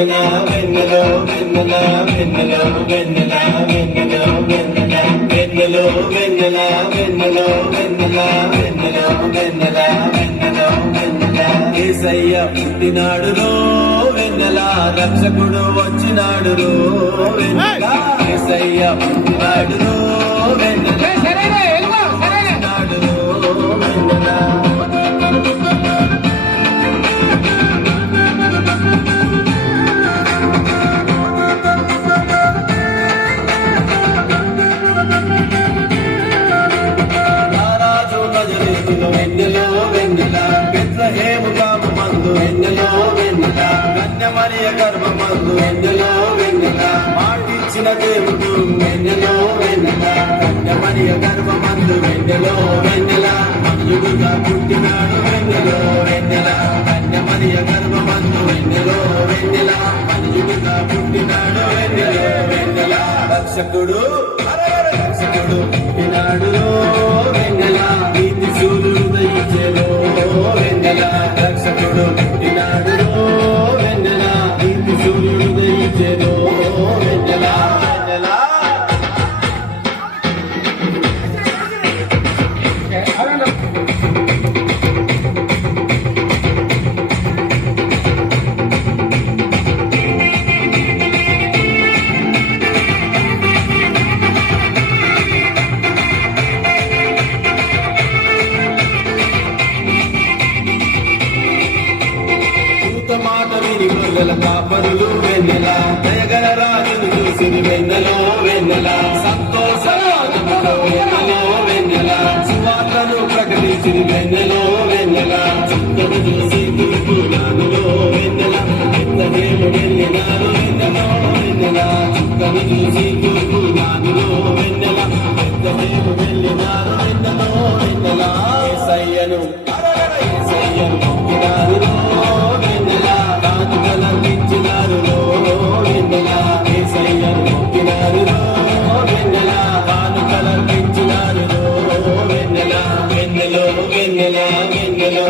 వెన్నెల వెన్నెల వెన్నెల వెన్నెల వెన్నెల వెన్నెల వెన్నెల వెన్నెలో వెన్నెల వెన్నెలో వెన్నెల వెన్నెల వెన్నెల వెన్నెల వెన్నెల ఏసయ్య పుట్టినాడు రో వెన్నెల రక్షకుడు వచ్చినాడు రో వెన్నెల ఏసయ్య పుట్టినాడు రో వెన్నెల గర్భమందు వెన్నెలో వెన్నెల. మాటిచ్చిన దేవుడు వెన్నెలో వెన్నెల. కన్యమరియ గర్భమందు వెన్నెలో వెన్నెల. మంజుడుగా పుట్టినాడు వెన్నెలో వెన్నెల. కన్యమరియ గర్భమందు వెన్నెలో వెన్నెల. మంజుడుగా పుట్టినాడు వెన్నెలో వెన్నెల. రక్షకుడు రక్షకుడు. మాట విని గొల్లల కాపరులు వెన్నెల. దయగల రాజును చూసిరి వెన్నెలో వెన్నెల. సంతోష వెన్నెలో వెన్నెల. సువార్తను ప్రకటించిరి వెన్నెలో వెన్నెల. చుట్టము చూసి తుడుపునానులో వెన్నెల. ఎంత నేను వెళ్ళినాను వెన్నెలో వెన్నెల. చుట్టము చూసి తుడుపునానులో వెన్నెల. ఎంత నేను వెళ్ళినాను వెన్నెల సయ్యను సయ్యను వెన్నెల ఏసయ్యను మొక్కినారు వెన్నెల కానుకల పెంచినారు వెన్నెల వెన్నెలో వెన్నెల వెన్నెలో